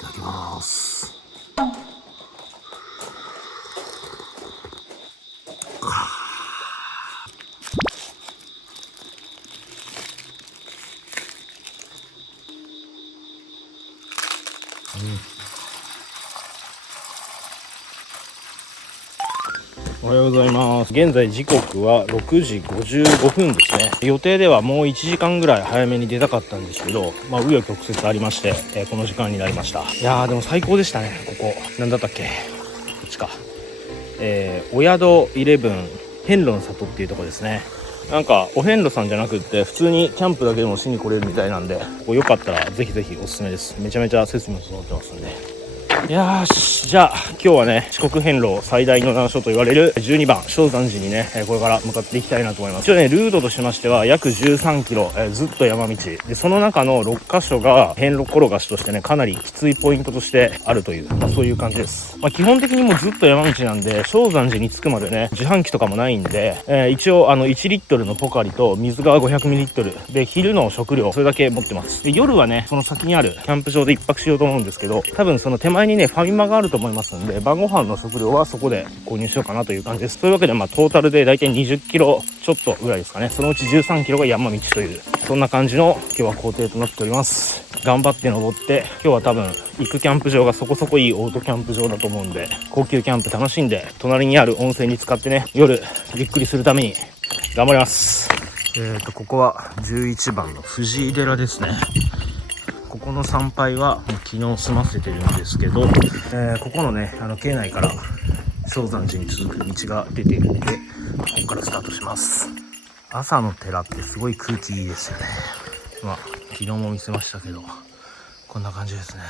ただきます。おはようございます。現在時刻は6時55分ですね。予定ではもう1時間ぐらい早めに出たかったんですけど、紆余曲折ありまして、この時間になりました。いやーでも最高でしたね。ここなんだったっけ、こっちか、お宿11遍路の里っていうとこですね。なんかお遍路さんじゃなくって普通にキャンプだけでもしに来れるみたいなんで、ここよかったらぜひぜひおすすめです。めちゃめちゃ設備も整ってますんで。いやーじゃあ今日はね、四国遍路最大の難所と言われる12番正山寺にね、これから向かっていきたいなと思います。一応ね、ルートとしましては約13キロ、ずっと山道で、その中の6箇所が遍路転がしとしてね、かなりきついポイントとしてあるという、そういう感じです。基本的にもうずっと山道なんで、正山寺に着くまでね、自販機とかもないんで、一応1リットルのポカリと水が500ミリリットルで、昼の食料それだけ持ってます。で、夜はね、その先にあるキャンプ場で一泊しようと思うんですけど、多分その手前にねファミマがあると思いますんで、晩ご飯の食料はそこで購入しようかなという感じです。というわけでトータルでだいたい20キロちょっとぐらいですかね。そのうち13キロが山道という、そんな感じの今日は行程となっております。頑張って登って、今日は多分行くキャンプ場がそこそこいいオートキャンプ場だと思うんで、高級キャンプ楽しんで、隣にある温泉に浸かってね、夜ゆっくりするために頑張ります。ここは11番の藤井寺ですね。ここの参拝はもう昨日済ませてるんですけど、ここのね、境内から正山寺に続く道が出ているので、ここからスタートします。朝の寺ってすごい空気いいですよね。昨日も見せましたけど、こんな感じですね。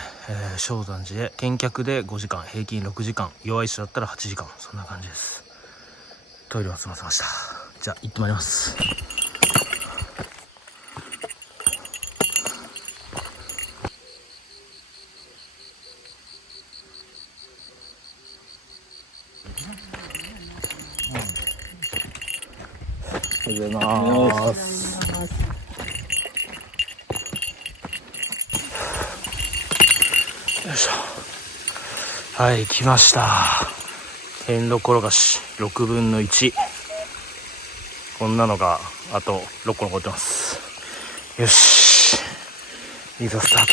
正山寺へ見客で5時間、平均6時間、弱い人だったら8時間、そんな感じです。トイレは済ませました。じゃあ行ってまいります。おはようございます。よいしょ。はい、来ました。遍路転がし6分の1。こんなのがあと6個残ってます。よし、いざスター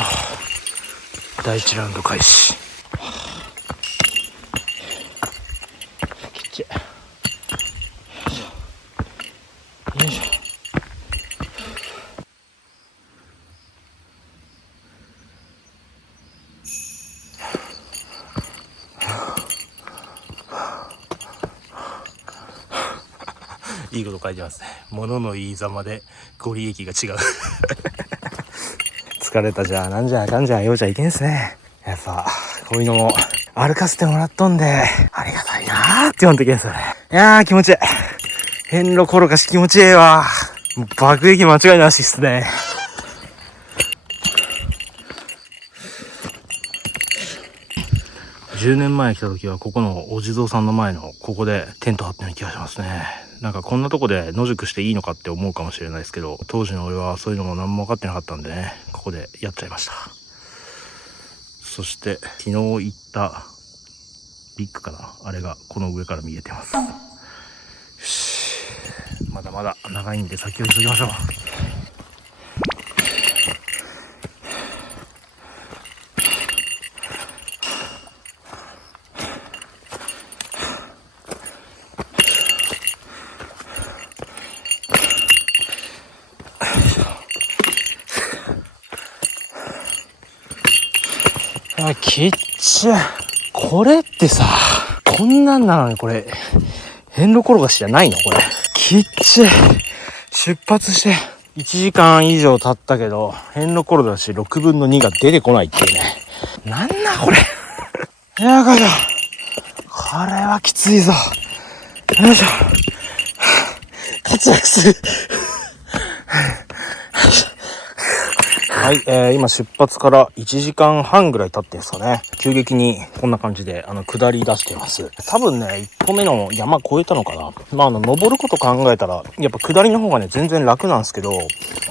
ト。第1ラウンド開始。きっちゃよいしょ。いいこと書いてますね。物の言いざまでご利益が違う。疲れたじゃなんじゃかんじゃようじゃいけんすね。やっぱこういうのも歩かせてもらっとんでありがたいなーって言わんといけんすよね。いやー気持ちいい。遍路転がし気持ちいいわ。もう爆撃間違いなしっすね。10年前来た時はここのお地蔵さんの前のここでテント張ったような気がしますね。なんかこんなとこで野宿していいのかって思うかもしれないですけど、当時の俺はそういうのも何も分かってなかったんでね、ここでやっちゃいました。そして昨日行ったビッグかな、あれがこの上から見えてます。よし、まだまだ長いんで先を急ぎましょう。きっちゃこれってさ、こんなんなのにこれ遍路転がしじゃないのこれ。きっちゃ出発して1時間以上経ったけど遍路転がし6分の2が出てこないっていうね。なんなこれ。いやこれはきついぞ。よいしょ。活躍する。はい、今出発から1時間半ぐらい経ってんですかね。急激にこんな感じで下り出しています。多分ね1個目の山越えたのかな。登ること考えたらやっぱ下りの方がね全然楽なんですけど、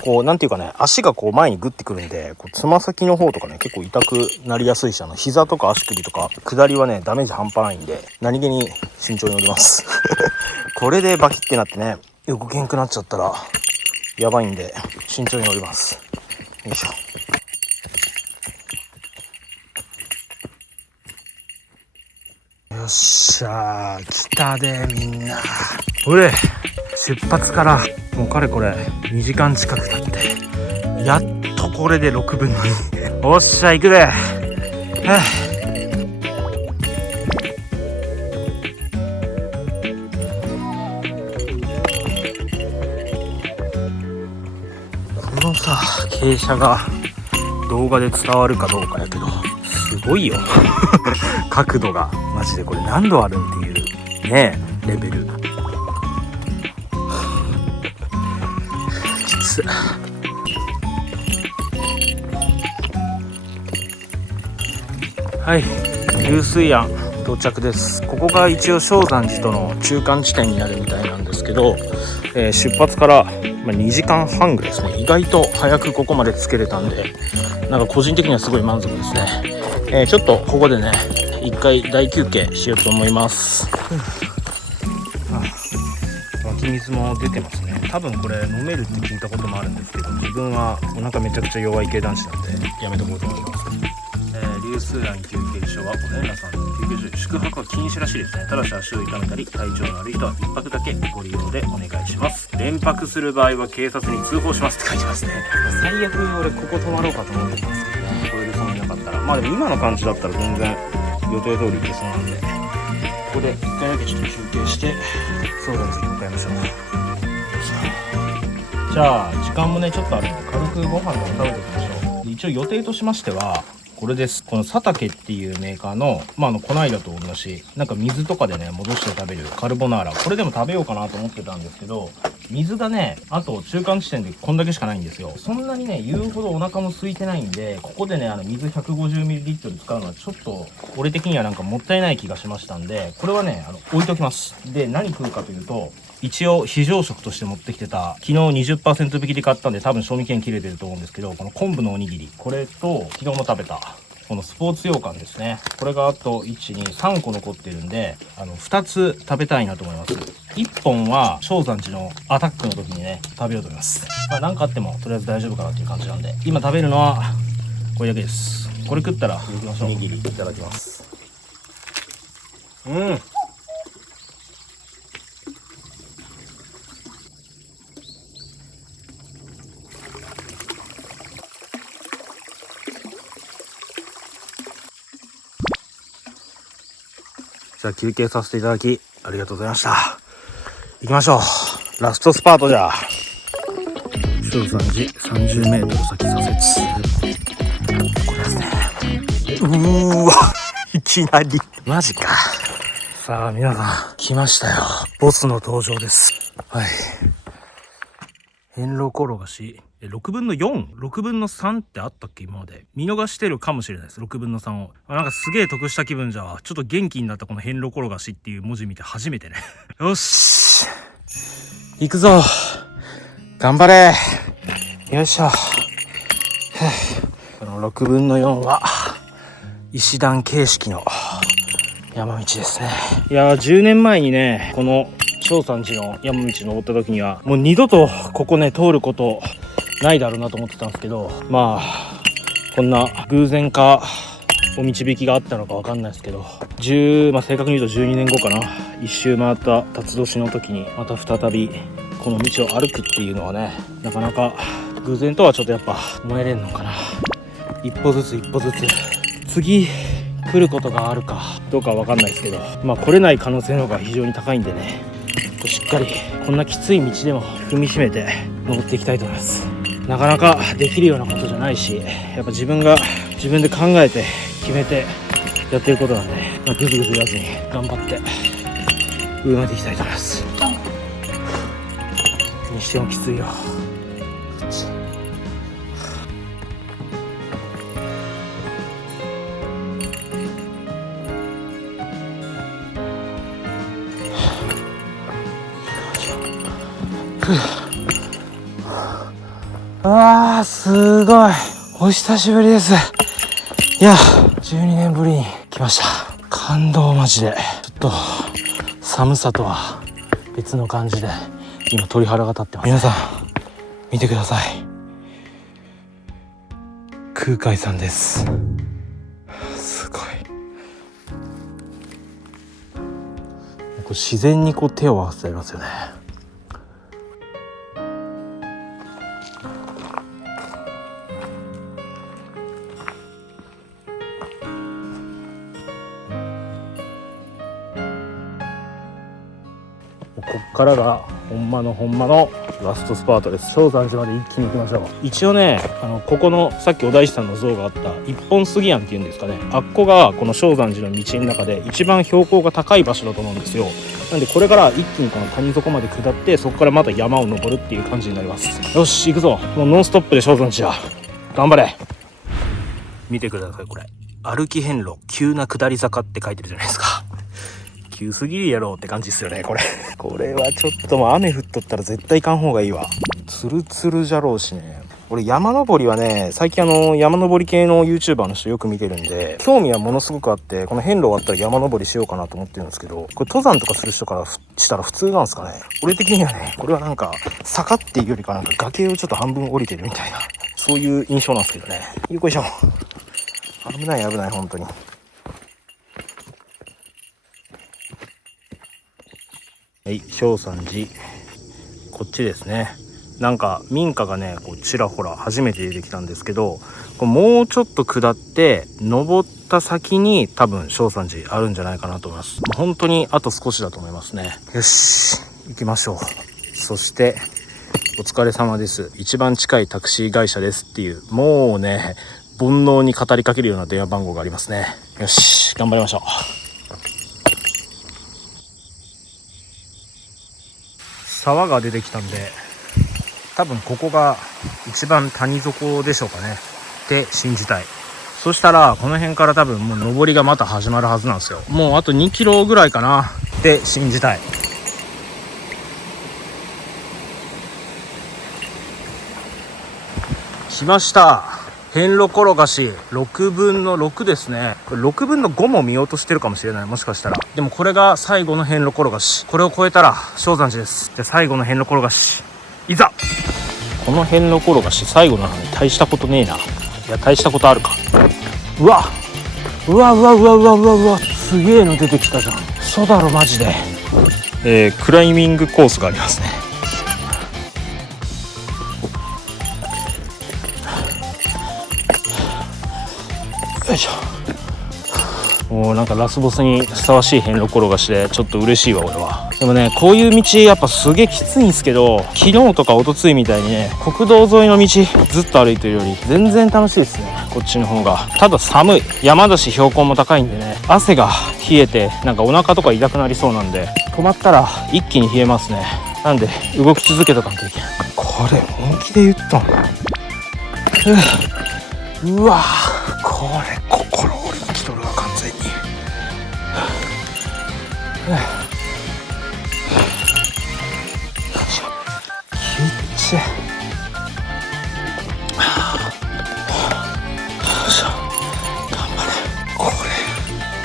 こうなんていうかね、足がこう前にグッてくるんで、こうつま先の方とかね結構痛くなりやすいし、膝とか足首とか下りはねダメージ半端ないんで、何気に慎重に乗りますこれでバキってなってね動けんくなっちゃったらやばいんで慎重に乗ります。よいしょ。よっしゃー、来たでみんな。ほれ、出発からもうかれこれ2時間近く経って、やっとこれで6分の2。おっしゃ、行くで。このさ、傾斜が動画で伝わるかどうかやけどすごいよ角度がマジでこれ何度あるんっていうねレベル。きつ。はい、流水庵到着です。ここが一応正山寺との中間地点になるみたいなんですけど、出発から2時間半ぐらいですね。意外と早くここまでつけれたんで、なんか個人的にはすごい満足ですね。ちょっとここでね一回大休憩しようと思います。湧き水も出てますね。多分これ飲めるって聞いたこともあるんですけど、自分はお腹めちゃくちゃ弱い系男子なんでやめとこうと思います。流水庵休憩所は小平さんの休憩所、宿泊は禁止らしいですね。ただし足を痛めたり体調の悪い人は1泊だけご利用でお願いします。連泊する場合は警察に通報しますって書いてますね。最悪俺ここ泊まろうかと思ってたんですけどね、超える人もいなかったら。でも今の感じだったら全然予定通り行けそうなんで、ここで1回だけちょっと休憩して相談寺に向かいましょう。じゃあ時間もねちょっとあるので軽くご飯でも食べていきましょう。一応予定としましてはこれです。この佐竹っていうメーカーの、こないだと同じ、なんか水とかでね、戻して食べるカルボナーラ。これでも食べようかなと思ってたんですけど、水がね、あと中間地点でこんだけしかないんですよ。そんなにね、言うほどお腹も空いてないんで、ここでね、水 150ml 使うのはちょっと、俺的にはなんかもったいない気がしましたんで、これはね、置いときます。で、何食うかというと、一応非常食として持ってきてた昨日 20% 引きで買ったんで多分賞味期限切れてると思うんですけど、この昆布のおにぎり、これと昨日も食べたこのスポーツ羊羹ですね。これがあと123個残ってるんで2つ食べたいなと思います。1本は正山寺のアタックの時にね食べようと思います。何かあってもとりあえず大丈夫かなっていう感じなんで、今食べるのはこれだけです。これ食ったら行きましょう。おにぎりいただきます。じゃあ休憩させていただきありがとうございました。行きましょう。ラストスパートじゃ。正山寺 30m 先左折。これですね。いきなりマジか。さあ皆さん来ましたよ。ボスの登場です。はい。遍路転がし6分の4、6分の3ってあったっけ。今まで見逃してるかもしれないです。6分の3をなんかすげえ得した気分じゃ。ちょっと元気になった。この遍路転がしっていう文字見て初めてねよし行くぞ、頑張れ、よいしょ。この6分の4は石段形式の山道ですね。いやー10年前にねこの正山寺の山道登った時にはもう二度とここね通ることないだろうなと思ってたんですけど、こんな偶然かお導きがあったのか分かんないですけど、正確に言うと12年後かな、一周回った辰年の時にまた再びこの道を歩くっていうのはね、なかなか偶然とはちょっとやっぱ思えれんのかな。一歩ずつ一歩ずつ次来ることがあるかどうかは分かんないですけど、来れない可能性の方が非常に高いんでね、しっかりこんなきつい道でも踏みしめて登っていきたいと思います。なかなかできるようなことじゃないし、やっぱ自分で考えて決めてやってることなんで、グズグズ言わずに頑張って上まで行きたいと思います。にしてもきついよ。あーすごいお久しぶりです。いや12年ぶりに来ました。感動マジで。ちょっと寒さとは別の感じで今鳥肌が立ってます。皆さん見てください。空海さんです。すごい。こう自然にこう手を合わせてありますよね。こっからがほんまのラストスパートです。正山寺まで一気に行きましょう。一応ねここのさっきお大師さんの像があった一本杉庵っていうんですかね、あっこがこの正山寺の道の中で一番標高が高い場所だと思うんですよ。なんでこれから一気にこの谷底まで下って、そこからまた山を登るっていう感じになります。よし行くぞ。もうノンストップで正山寺頑張れ。見てください、これ歩き遍路急な下り坂って書いてるじゃないですか。急すぎるやろって感じですよねこれ。これはちょっともう雨降っとったら絶対行かん方がいいわ。ツルツルじゃろうしね。俺山登りはね最近山登り系の YouTuber の人よく見てるんで興味はものすごくあって、この遍路終わったら山登りしようかなと思ってるんですけど、これ登山とかする人からしたら普通なんですかね。俺的にはねこれはなんか坂っていうよりかなんか崖をちょっと半分降りてるみたいな、そういう印象なんですけどね。よいしょ。危ない本当に。はい、正山寺こっちですね。なんか民家がねこうちらほら初めて出てきたんですけど、こうもうちょっと下って登った先に多分正山寺あるんじゃないかなと思います。本当にあと少しだと思いますね。よし行きましょう。そしてお疲れ様です、一番近いタクシー会社ですっていう、もうね煩悩に語りかけるような電話番号がありますね。よし頑張りましょう。沢が出てきたんで多分ここが一番谷底でしょうかねって信じたい。そしたらこの辺から多分もう上りがまた始まるはずなんですよ。もうあと2キロぐらいかなって信じたい。来ました。遍路転がし6分の6ですね。これ6分の5も見落としてるかもしれない、もしかしたら。でもこれが最後の遍路転がし、これを超えたら正山寺です。じゃあ最後の遍路転がしいざ。この遍路転がし最後なのに大したことねえな。いや大したことあるか。うわすげえの出てきたじゃん。そうだろマジで。クライミングコースがありますね。よいしょ。もうなんかラスボスにふさわしい遍路転がしでちょっと嬉しいわ俺は。でもねこういう道やっぱすげえきついんですけど、昨日とか一昨日みたいにね国道沿いの道ずっと歩いてるより全然楽しいですねこっちの方が。ただ寒い。山だし標高も高いんでね汗が冷えてなんかお腹とか痛くなりそうなんで、止まったら一気に冷えますね。なんで動き続けとかんといけない。これ本気で言ったの。うわこれ心折れてきとるわ完全に。きっちゃ頑張れ。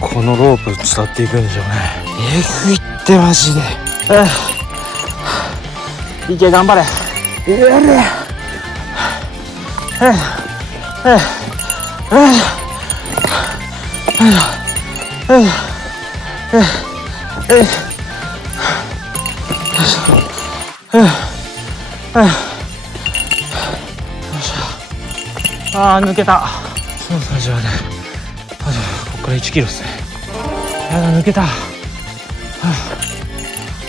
このロープ伝っていくんでしょうね。えぐいってマジで。いけ頑張れ。あー抜けた。そう最初はねこっから1キロですね。やだ抜けた。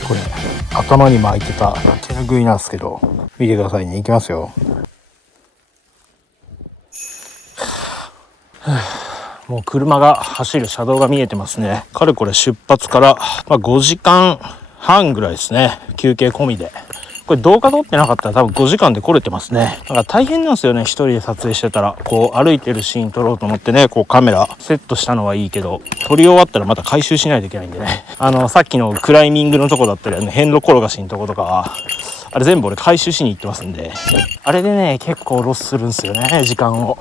これ頭に巻いてた手ぬぐいなんですけど見てくださいね。いきますよ。もう車が走る車道が見えてますね。かれこれ出発から、5時間半ぐらいですね。休憩込みで。ここれ動画撮ってなかったら多分5時間で来れてますね。だから大変なんですよね、一人で撮影してたら。こう歩いてるシーン撮ろうと思ってね、こうカメラセットしたのはいいけど、撮り終わったらまた回収しないといけないんでね。さっきのクライミングのとこだったり、遍路転がしのとことかは、あれ全部俺回収しに行ってますんで、あれでね、結構ロスするんですよね、時間を。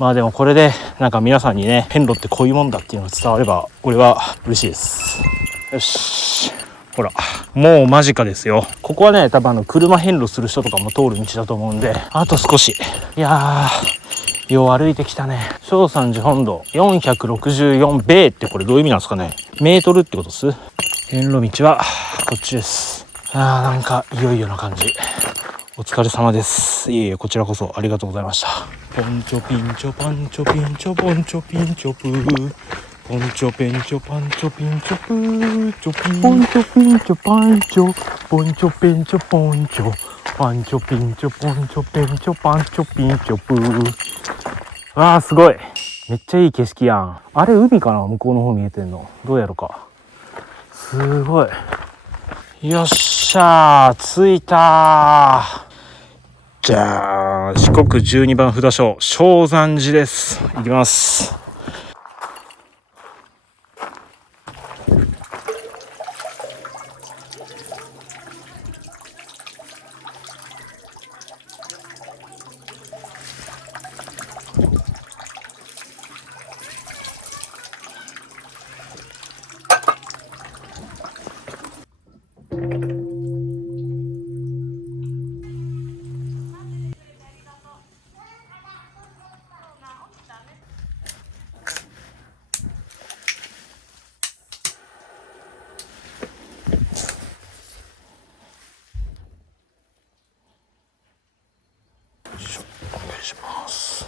まあでもこれでなんか皆さんにね、遍路ってこういうもんだっていうのが伝われば俺は嬉しいです。よし、ほらもう間近ですよ。ここはね、多分車遍路する人とかも通る道だと思うんで、あと少し。いやー、よう歩いてきたね。正山寺本土464米ってこれどういう意味なんですかね。メートルってことです。遍路道はこっちです。なんかいよいよな感じ。お疲れ様です。いえいえ、こちらこそありがとうございました。ポンチョピンチョパンチョピンチョポンチョピンチョプー、ポンチョペンチョパンチョピンチョプーチョピン、ポンチョピンチョパンチョポンチョペンチョポンチョパンチョピンチョポンチョペンチョパンチョピンチョプー。わあ、すごい、めっちゃいい景色やん。あれ海かな、向こうの方見えてんの。どうやろか。すごい。よっしゃー、着いたー。じゃあ四国12番札所正山寺です。行きます。お願いします。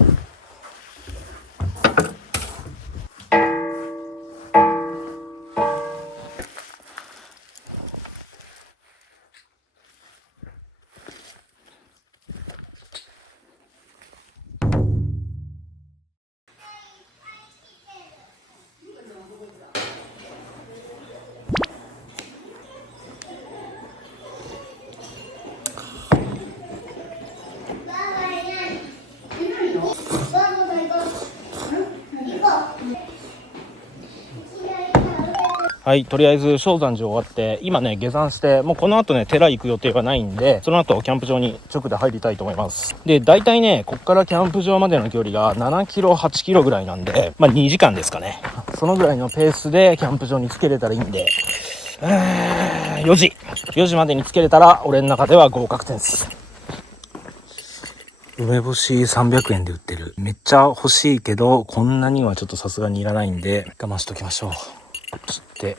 はい、とりあえず正山寺終わって今ね下山して、もうこの後ね寺行く予定はないんで、その後キャンプ場に直で入りたいと思います。で大体ねこっからキャンプ場までの距離が7キロ8キロぐらいなんで、まあ2時間ですかね。そのぐらいのペースでキャンプ場に着けれたらいいんで、4時までに着けれたら俺の中では合格点です。梅干し300円で売ってる。めっちゃ欲しいけどこんなにはちょっとさすがにいらないんで我慢しときましょう。そして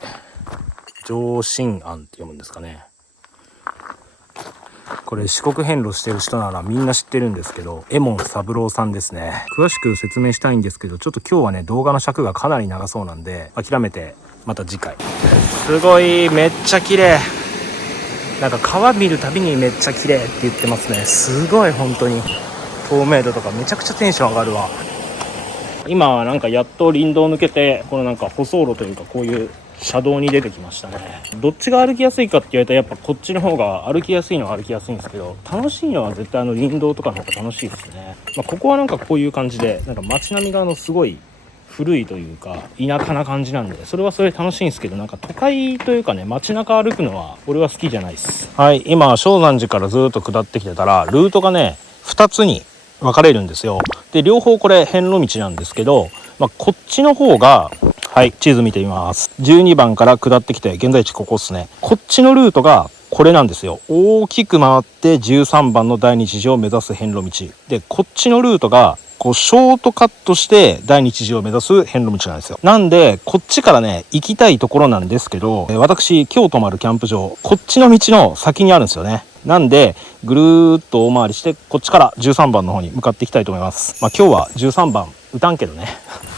上信庵って読むんですかね。これ四国遍路してる人ならみんな知ってるんですけど、右門三郎さんですね。詳しく説明したいんですけど、ちょっと今日はね動画の尺がかなり長そうなんで諦めてまた次回。すごい、めっちゃ綺麗。なんか川見るたびにめっちゃ綺麗って言ってますね。すごい、本当に透明度とかめちゃくちゃテンション上がるわ。今はなんかやっと林道を抜けて、このなんか舗装路というかこういう車道に出てきましたね。どっちが歩きやすいかって言われたらやっぱこっちの方が歩きやすいのは歩きやすいんですけど、楽しいのは絶対林道とかの方が楽しいですね。ここはなんかこういう感じでなんか街並みがすごい古いというか田舎な感じなんで、それはそれで楽しいんですけど、なんか都会というかね街中歩くのは俺は好きじゃないです。はい、今正山寺からずっと下ってきてたらルートがね2つに分かれるんですよ。で両方これ遍路道なんですけど、こっちの方が、はい、地図見てみます。12番から下ってきて現在地ここですね。こっちのルートがこれなんですよ。大きく回って13番の第二寺を目指す遍路道で、こっちのルートがこうショートカットして第二寺を目指す遍路道なんですよ。なんでこっちからね行きたいところなんですけど、私今日泊まるキャンプ場こっちの道の先にあるんですよね。なんでぐるーっと大回りしてこっちから13番の方に向かっていきたいと思います。今日は13番打たんけどね。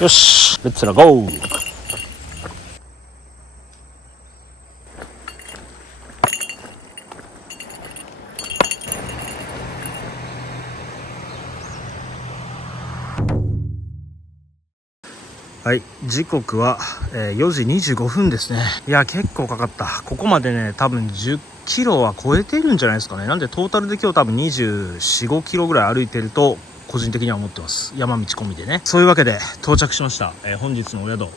よし、レッツラゴー。はい、時刻は、4時25分ですね。いや結構かかった。ここまでね多分10キロは超えてるんじゃないですかね。なんでトータルで今日多分24、5キロぐらい歩いてると個人的には思ってます。山道込みでね。そういうわけで到着しました。本日のお宿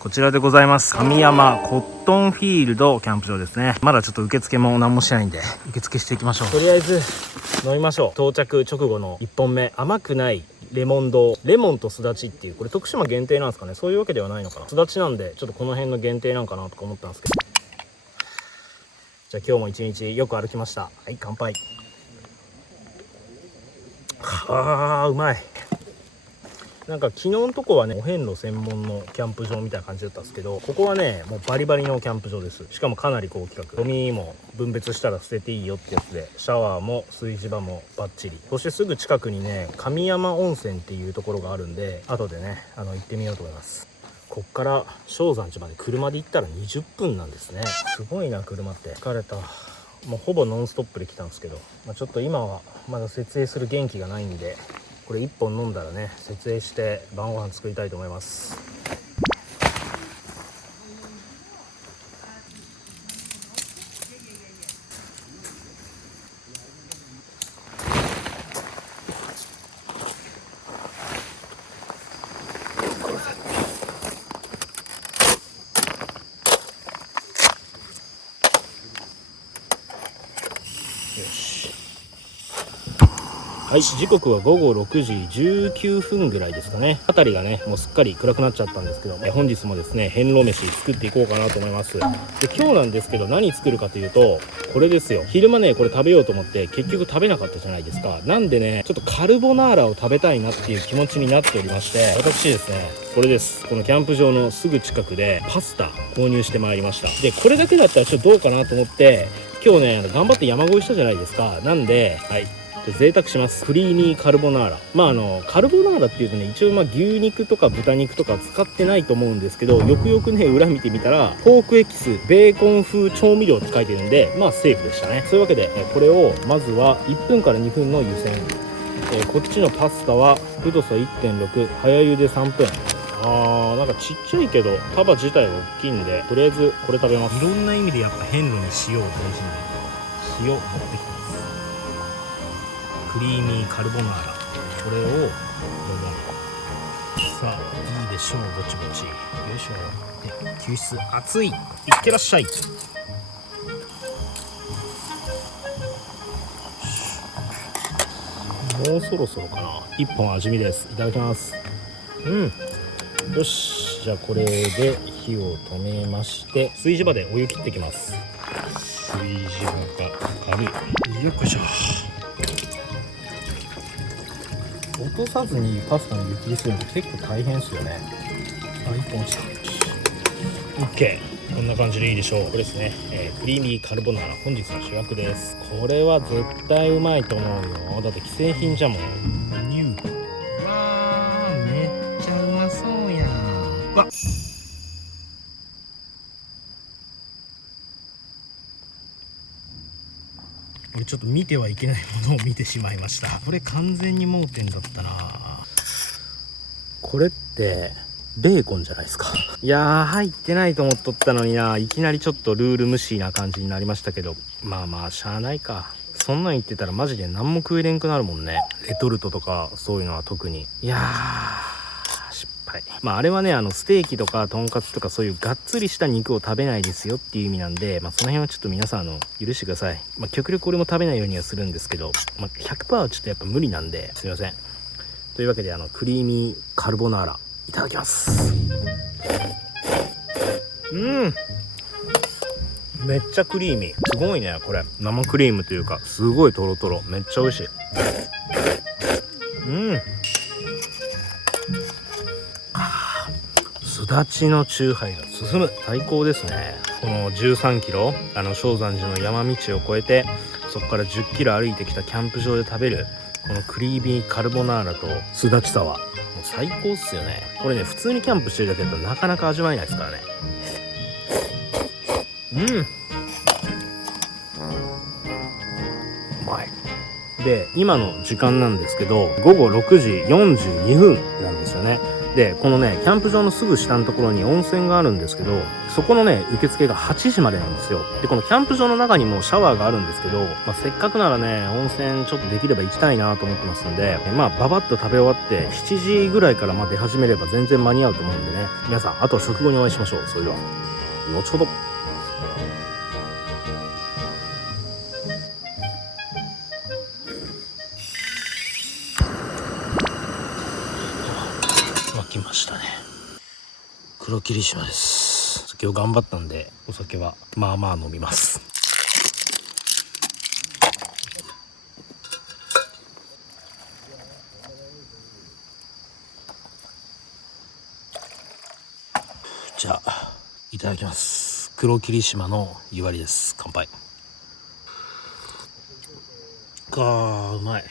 こちらでございます。神山コットンフィールドキャンプ場ですね。まだちょっと受付も何もしてないんで受付していきましょう。とりあえず飲みましょう。到着直後の1本目、甘くないレモン堂、レモンとすだちっていう、これ徳島限定なんですかね。そういうわけではないのかな。すだちなんでちょっとこの辺の限定なんかなとか思ったんですけど、じゃあ今日も一日よく歩きました。はい、乾杯。うまい。なんか昨日のとこはねお遍路専門のキャンプ場みたいな感じだったんですけど、ここはねもうバリバリのキャンプ場です。しかもかなり高規格、ゴミも分別したら捨てていいよってやつで、シャワーも炊事場もバッチリ。そしてすぐ近くにね神山温泉っていうところがあるんで、後でね行ってみようと思います。こっから正山寺まで車で行ったら20分なんですね。すごいな車って。疲れた。もうほぼノンストップで来たんですけど、ちょっと今はまだ設営する元気がないんで、これ1本飲んだらね設営して晩ご飯作りたいと思います。はい、時刻は午後6時19分ぐらいですかね。辺りがねもうすっかり暗くなっちゃったんですけど、本日もですね遍路飯作っていこうかなと思います。で今日なんですけど何作るかというとこれですよ。昼間ねこれ食べようと思って結局食べなかったじゃないですか。なんでねちょっとカルボナーラを食べたいなっていう気持ちになっておりまして、私ですねこれです。このキャンプ場のすぐ近くでパスタ購入してまいりました。でこれだけだったらちょっとどうかなと思って今日ね頑張って山越えしたじゃないですか。なんではい贅沢します。クリーミーカルボナーラ。カルボナーラっていうとね一応牛肉とか豚肉とか使ってないと思うんですけど、よくよくね裏見てみたらポークエキス、ベーコン風調味料って書いてるんでセーフでしたね。そういうわけでこれをまずは1分から2分の湯煎、こっちのパスタは太さ 1.6 早茹で3分。なんかちっちゃいけど束自体は大きいんでとりあえずこれ食べます。いろんな意味でやっぱ遍路に塩を大事に、塩持ってきてます。クリーミーカルボナーラ、これをドボン。さあいいでしょう、ぼちぼち。よいしょ。で救出熱い、いってらっしゃい。もうそろそろかな。1本味見です。いただきます。よし、じゃあこれで火を止めまして炊事場でお湯切ってきます。炊事場が軽い。よっこいしょ。落とさずにパスタの湯切りするの結構大変ですよね。1本落ちた。 OK、 こんな感じでいいでしょう。これですね、クリーミーカルボナーラ本日の主役です。これは絶対うまいと思うよ。だって既製品じゃもん。わーめっちゃうまそうやん。わっ、これちょっと見てはいけないものを見てしまいました。これ完全に盲点だったな。これってベーコンじゃないですか。いやー入ってないと思っとったのにな。いきなりちょっとルール無視な感じになりましたけど、しゃあないか。そんなん言ってたらマジで何も食えれんくなるもんね。レトルトとかそういうのは特に。いやー失敗。あれはねステーキとかとんかつとかそういうがっつりした肉を食べないですよっていう意味なんで、その辺はちょっと皆さん許してください。極力俺も食べないようにはするんですけど、100% はちょっとやっぱ無理なんで、すいません。というわけでクリーミーカルボナーラいただきます。めっちゃクリーミー。すごいねこれ。生クリームというかすごいトロトロ。めっちゃ美味しい。すだちのチューハイが進む。最高ですね。この13キロ正山寺の山道を越えてそこから10キロ歩いてきたキャンプ場で食べるこのクリーミーカルボナーラとすだちサワー、もう最高っすよね。これね普通にキャンプしてるだけだとなかなか味わえないですからね。うまい。で今の時間なんですけど午後6時42分なんですよね。でこのねキャンプ場のすぐ下のところに温泉があるんですけど、そこのね受付が8時までなんですよ。でこのキャンプ場の中にもシャワーがあるんですけど、せっかくならね温泉ちょっとできれば行きたいなと思ってますんで、ババッと食べ終わって7時ぐらいから出始めれば全然間に合うと思うんでね、皆さんあとは食後にお会いしましょう。それでは後ほど。沸きましたね。黒霧島です。今日頑張ったんでお酒はまあまあ飲みます。じゃあいただきます。黒霧島の湯割りです。乾杯。うまい。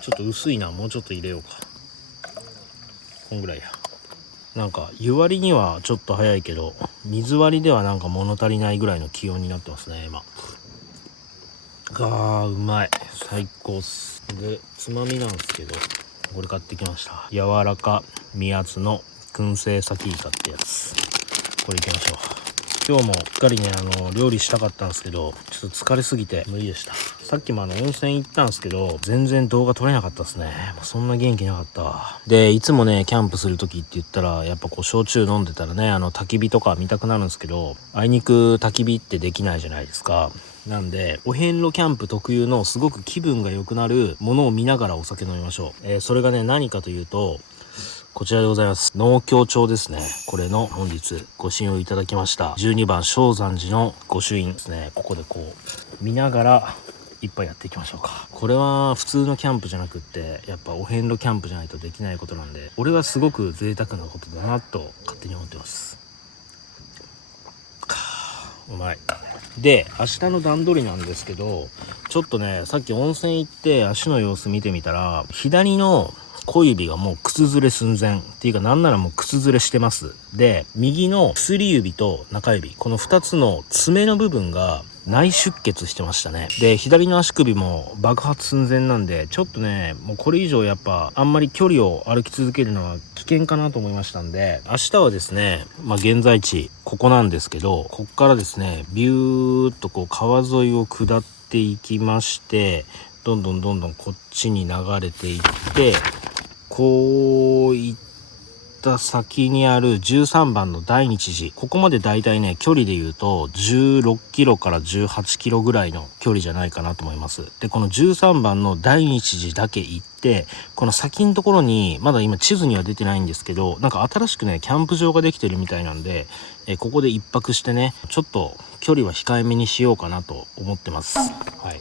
ちょっと薄いな、もうちょっと入れようか。こんぐらいや。なんか湯割りにはちょっと早いけど、水割りではなんか物足りないぐらいの気温になってますね今。うまい、最高っす。でつまみなんですけど、これ買ってきました。柔らか身厚の燻製サキイカってやつ。これいきましょう。今日もしっかりね料理したかったんですけど、ちょっと疲れすぎて無理でした。さっきも温泉行ったんですけど全然動画撮れなかったですね。そんな元気なかったわ。でいつもねキャンプする時って言ったらやっぱ焼酎飲んでたらね焚き火とか見たくなるんですけど、あいにく焚き火ってできないじゃないですか。なんでお遍路キャンプ特有のすごく気分が良くなるものを見ながらお酒飲みましょう。それがね何かというとこちらでございます。農協町ですね。これの本日ご神用いただきました12番正山寺の御朱印ですね。ここでこう見ながら一杯やっていきましょうか。これは普通のキャンプじゃなくってやっぱお遍路キャンプじゃないとできないことなんで、俺はすごく贅沢なことだなと勝手に思ってます。うまい。で明日の段取りなんですけど、ちょっとねさっき温泉行って足の様子見てみたら、左の小指がもう靴ずれ寸前っていうか、なんならもう靴ずれしてます。で右の薬指と中指、この2つの爪の部分が内出血してましたね。で左の足首も爆発寸前なんで、ちょっとねもうこれ以上やっぱあんまり距離を歩き続けるのは危険かなと思いましたんで、明日はですね現在地ここなんですけど、こっからですねビューっとこう川沿いを下っていきまして、どんどんこっちに流れていって、こういった先にある13番の大日寺、ここまでだいたいね距離で言うと16キロから18キロぐらいの距離じゃないかなと思います。でこの13番の大日寺だけ行って、この先のところにまだ今地図には出てないんですけど、なんか新しくねキャンプ場ができてるみたいなんで、ここで一泊してねちょっと距離は控えめにしようかなと思ってます。はい。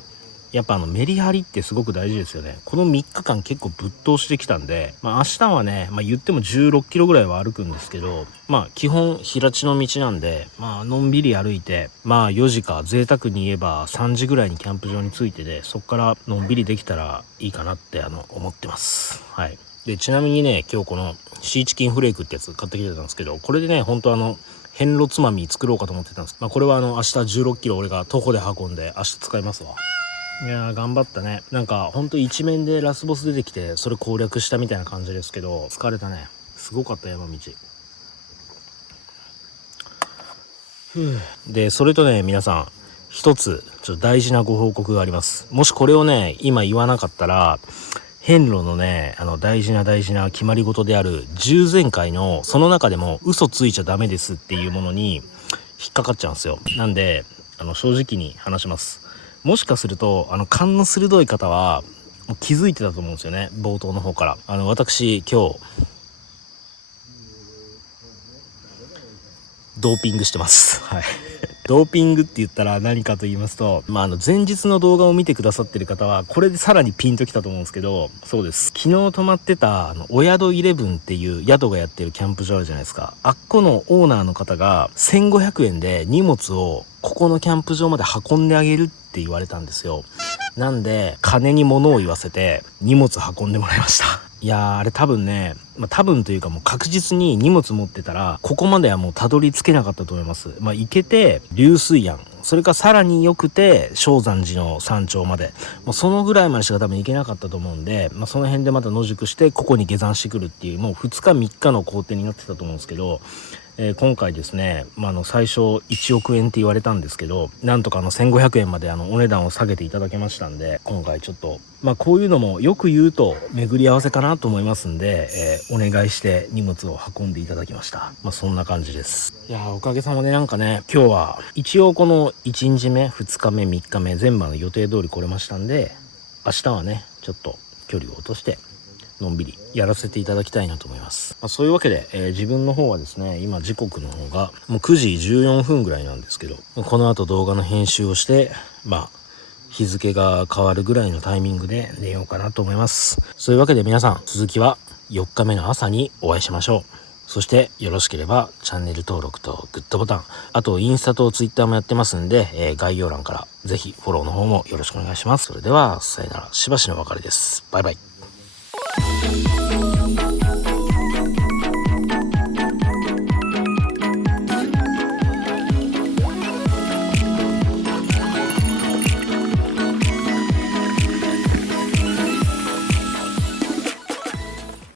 やっぱメリハリってすごく大事ですよね。この3日間結構ぶっ通してきたんで、明日はね、言っても16キロぐらいは歩くんですけど、基本平地の道なんで、のんびり歩いて、4時か贅沢に言えば3時ぐらいにキャンプ場に着いてで、そこからのんびりできたらいいかなって思ってます。はい。でちなみにね今日このシーチキンフレークってやつ買ってきてたんですけど、これでね本当遍路つまみ作ろうかと思ってたんです。これは明日16キロ俺が徒歩で運んで明日使いますわ。いやー頑張ったね。なんかほんと一面でラスボス出てきてそれ攻略したみたいな感じですけど、疲れたね。すごかった山道。でそれとね皆さん一つちょっと大事なご報告があります。もしこれをね今言わなかったら遍路のね大事な決まり事である10前回のその中でも嘘ついちゃダメですっていうものに引っかかっちゃうんですよ。なんで正直に話します。もしかすると勘の鋭い方はもう気づいてたと思うんですよね。冒頭の方から私今日ドーピングしてます。はいドーピングって言ったら何かと言いますと、前日の動画を見てくださってる方はこれでさらにピンときたと思うんですけど、そうです。昨日泊まってたお宿イレブンっていう宿がやってるキャンプ場あるじゃないですか。あっこのオーナーの方が1500円で荷物をここのキャンプ場まで運んであげるって言われたんですよ。なんで金に物を言わせて荷物運んでもらいました。いやーあれ多分ね多分というかもう確実に荷物持ってたらここまではもうたどり着けなかったと思います。行けて流水庵、それかさらに良くて正山寺の山頂まで、もうそのぐらいまでしか多分行けなかったと思うんで、その辺でまた野宿してここに下山してくるっていう、もう2日3日の行程になってたと思うんですけど、今回ですね、最初1億円って言われたんですけど、なんとか1500円までお値段を下げていただけましたんで、今回ちょっとこういうのもよく言うと巡り合わせかなと思いますんで、お願いして荷物を運んでいただきました。そんな感じです。いやおかげさまで今日は一応この1日目2日目3日目全部予定通り来れましたんで、明日はねちょっと距離を落としてのんびりやらせていただきたいなと思います。そういうわけで、自分の方はですね、今時刻の方がもう9時14分ぐらいなんですけど、この後動画の編集をして日付が変わるぐらいのタイミングで寝ようかなと思います。そういうわけで皆さん、続きは4日目の朝にお会いしましょう。そしてよろしければチャンネル登録とグッドボタン、あとインスタとツイッターもやってますんで、概要欄からぜひフォローの方もよろしくお願いします。それではさよなら、しばしの別れです。バイバイ。